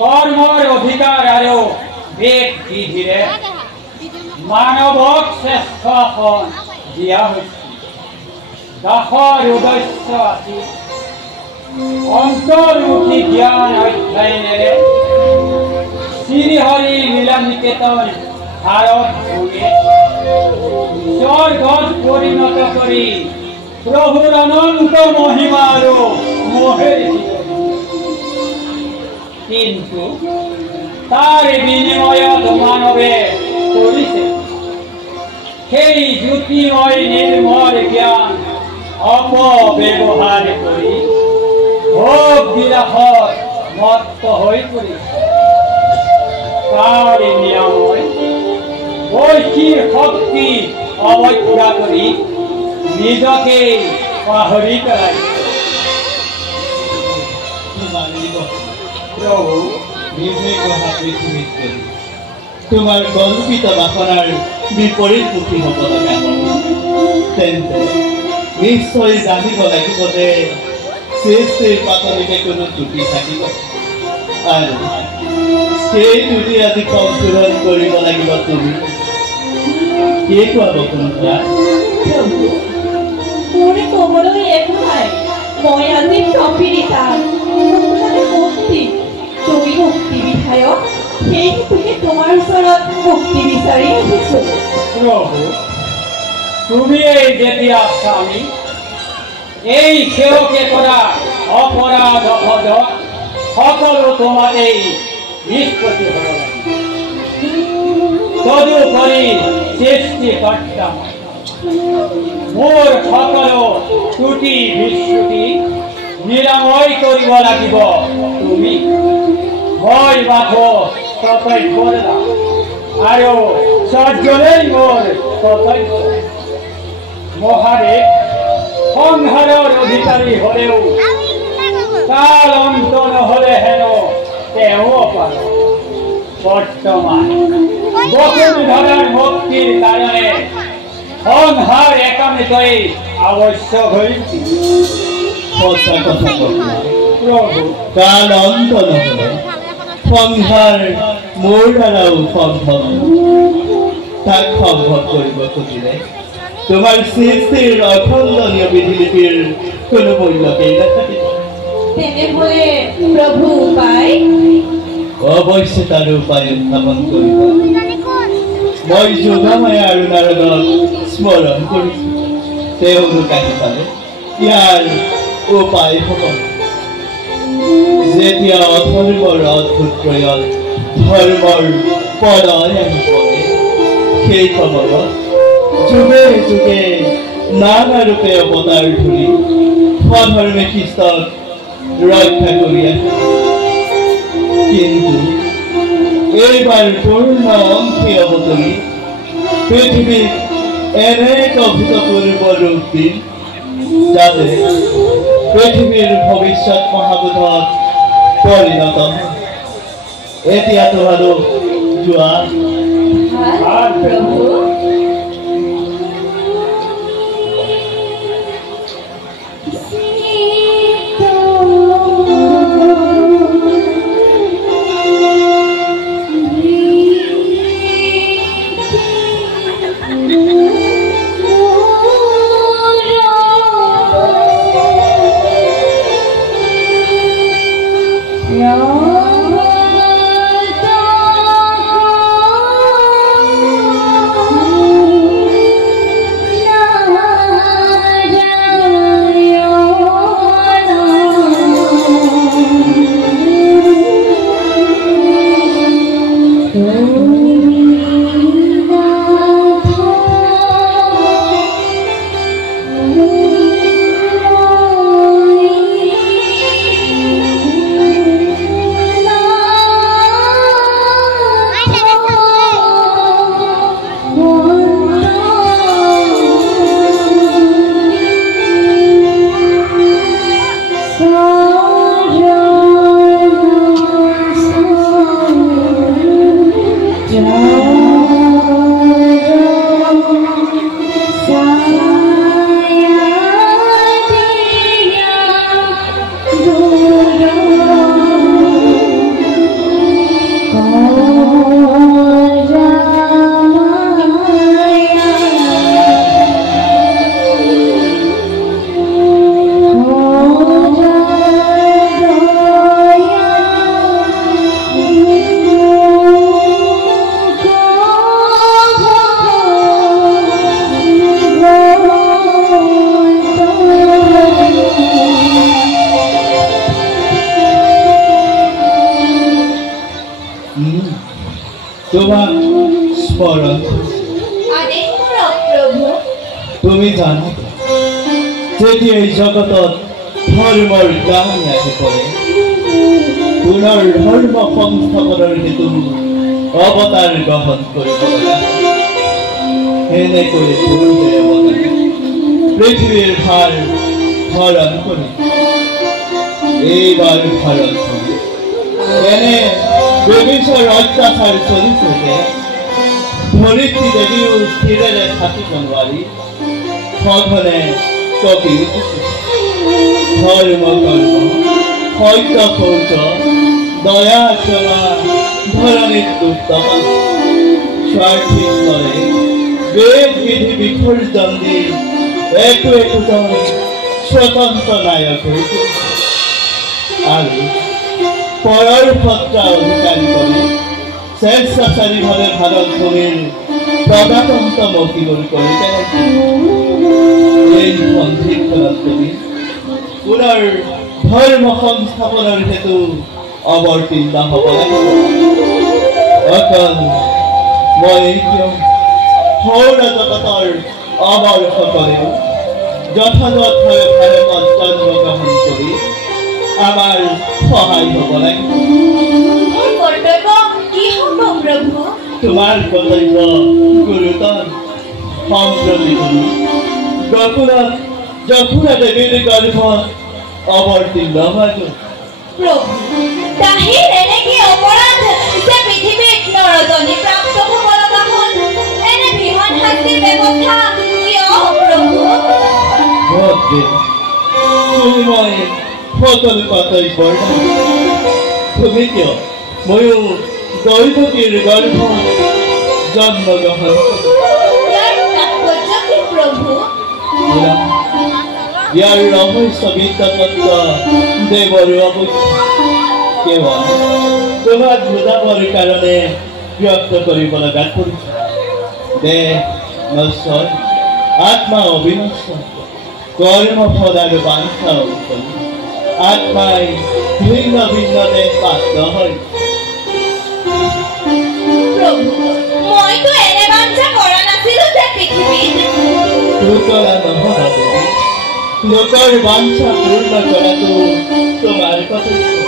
কৰ্মৰ অধিকাৰ আৰো বেগ ধীৰে মানবক শ্ৰেষ্ঠ আসন দিয়া হয়েছে দাসৰ উদ্দেশ্য আছিল অন্তৰ্মুখী জ্ঞান অধ্যয়নেৰে শ্ৰীহৰি লীলা নিকেতন ভাৰত ভূমি স্বৰ্গত পৰিণত কৰি প্ৰভুৰ অনন্ত মহিমা আৰু মোহেৰ কিন্তু তার বিনিময়ত মানবে করিছে সেই জ্যোতিময় নির্মল জ্ঞান অপব্যবহার করি ভোগ বিলাসত মত্ত হয়ে পড়েছে তার নিয়ময় ঐশীর শক্তি অবজ্ঞা করি নিজকে পাহরি পেলাইছে প্রভু নিজে কথা পৃথিবীত করি তোমার কল্পিত বাসনার বিপরীতমুখী হব লগা তেন্তে নিশ্চয় জানিব লাগিব যে সৃষ্টিৰ পাতলিকে কোনো ত্ৰুটি থাকিব আৰু সেই ত্ৰুটি আজি সংশোধন কৰিব লাগিব তুমি কি কোৱা বসুন্ধৰা মোৰে কবলৈ একো নাই মই আজি তপিৰিতা মুক্তি তুমি মুক্তি বিধায়ক সেই হেতুকে তোমাৰ ওচৰত মুক্তি বিচাৰি আহিছো প্ৰভু তুমি এই যেতিয়া স্বামী এই সেৱকে কৰা অপৰাধ অপদক সকলো তোমাতেই নিষ্পত্তি হ'ব লাগিব তদুপৰি সৃষ্টিকৰ্তা মোৰ সকলো ত্ৰুটি বিচ্যুতি নিৰাময় কৰিব লাগিব তুমি মই বাথো কৰ্তব্য আৰু সৰ্জনেই মোৰ কৰ্তব্য মহাদেৱ সংহাৰৰ অধিকাৰী হলেও কাল অন্ত নহলে হেন তেওঁ পাৰ বৰ্তমান বসুন্ধৰাৰ মুক্তিৰ কাৰণে সংহাৰ একান্তই আৱশ্যক হৈছে সঁচা কথা প্ৰভু কাল অন্ত নহলে সংহাৰ মোৰ দ্বাৰাও সম্ভৱ তাক সম্ভৱ কৰিব খুজিলে তোমাৰ সৃষ্টিৰ অখণ্ডনীয় বিধিলিপিৰ কোনো মূল্যকেই নাথাকিব তেনেহলে প্ৰভু উপায় অৱশ্যে তাৰ উপায় উত্থাপন কৰিব মই যোগামায়া আৰু নাৰদক স্মৰণ কৰিছো তেওঁলোক আহি পালে ইয়াৰ উপায় হ'ব যেতিয়া অধৰ্মৰ অদ্ভুত প্ৰয়োগ ধৰ্মৰ পদয় আহি পৰে সেই সময়ত যুগে যুগে নানা ৰূপে অৱতাৰ ধৰি স্বধৰ্মে খ্ৰীষ্টক ৰক্ষা কৰি আছে কিন্তু এইবাৰ পূৰ্ণ অংশী অৱতৰি পৃথিৱীত এনে এক অভূতপূৰ্ব ৰূপ দিন যাতে পৃথিৱীৰ ভৱিষ্যত মহাবোধত পৰিণত হয় এতিয়া তোমালোক যোৱা প্ৰভু তোমাক স্মৰণ আদেশ কৰক প্ৰভু। তুমি জানা যেতিয়া এই জগতত ধৰ্মৰ গান আহি পৰে পুনৰ ধৰ্ম সংস্থাপনৰ হেতু অৱতাৰ গ্ৰহণ কৰিব লগা এনেকৈ পূৰ্বে অৱতাৰ পৃথিৱীৰ ভাৰ হৰণ কৰি এইবাৰ হৰণ কৰি এনে ব্ৰিটিছৰ অত্যাচাৰ চলিছে যে ধৰিত্ৰী দেৱীও স্থিৰেৰে থাকিব নোৱাৰি সঘনে কপি উঠিছে ধৰ্ম কৰ্ম সত্য শৌচ দয়া ক্ষমা ধৰণীৰ দুষ্টতা স্বাৰ্থী কৰে বেদ বিধি বিসৰ্জন দি একোজন স্বতন্ত্ৰ নায়ক হৈছে আৰু পৰৰ সত্তা অধিকাৰী কৰি স্বেচ্ছাচাৰীভাৱে ভাৰত ভূমিৰ প্ৰজাতন্ত্ৰ মকিবল কৰি পেলাইছে এই সন্ধিক্ষণত তুমি পুনৰ ধৰ্ম সংস্থাপনৰ হেতু অৱতীৰ্ণ হ'ব লাগিব অকল মই কিয় সৌৰ জগতৰ অৱৰ্ষকৰেও যথাযথভাৱে ভাৰতত জন্মগ্ৰহণ কৰি আমাৰ সহায় হ'ব লাগিব মোৰ কৰ্তব্য কি হ'ব প্ৰভু? তোমাৰ কৰ্তব্য গুৰুতৰ সম্প্ৰতি গকুলত যশোদা দেৱীৰ গৰ্ভত অৱতীৰ্ণ হোৱাটো প্ৰভু তাহিৰ এনে কি অপৰাধ যে পৃথিৱীত নৰজনী প্ৰাপ্ত হ'ব লগা হ'ল? এনে বিহন শাস্তিৰ ব্যৱস্থা কিয় প্ৰভু? তুমি মই সকলো কৰ্তব্যৰ তুমি কিয় ময়ো দৈৱকীৰ গৰ্ভত জন্মগ্ৰহণ ইয়াৰ তাৎপৰ্য কি প্ৰভু? ইয়াৰ ৰহস্য বিদ্যাতত্ত্ব দেৱৰ কেৱল তোমাক বুজাবৰ কাৰণে ব্যক্ত কৰিব লগা কৰিছে দেহ নশ্বৰ আত্মা অবিনশ্বৰ কৰ্ম ফল আৰু বাঞ্ছা অবিচল আত্মাই ভিন্ন ভিন্ন দেহ প্ৰাপ্ত হয় প্ৰভু মইতো এনে বাঞ্ছা কৰা নাছিলো যে পৃথিৱীত লোকৰ বাঞ্ছা পূৰ্ণ কৰাটো তোমাৰ কৰ্তব্য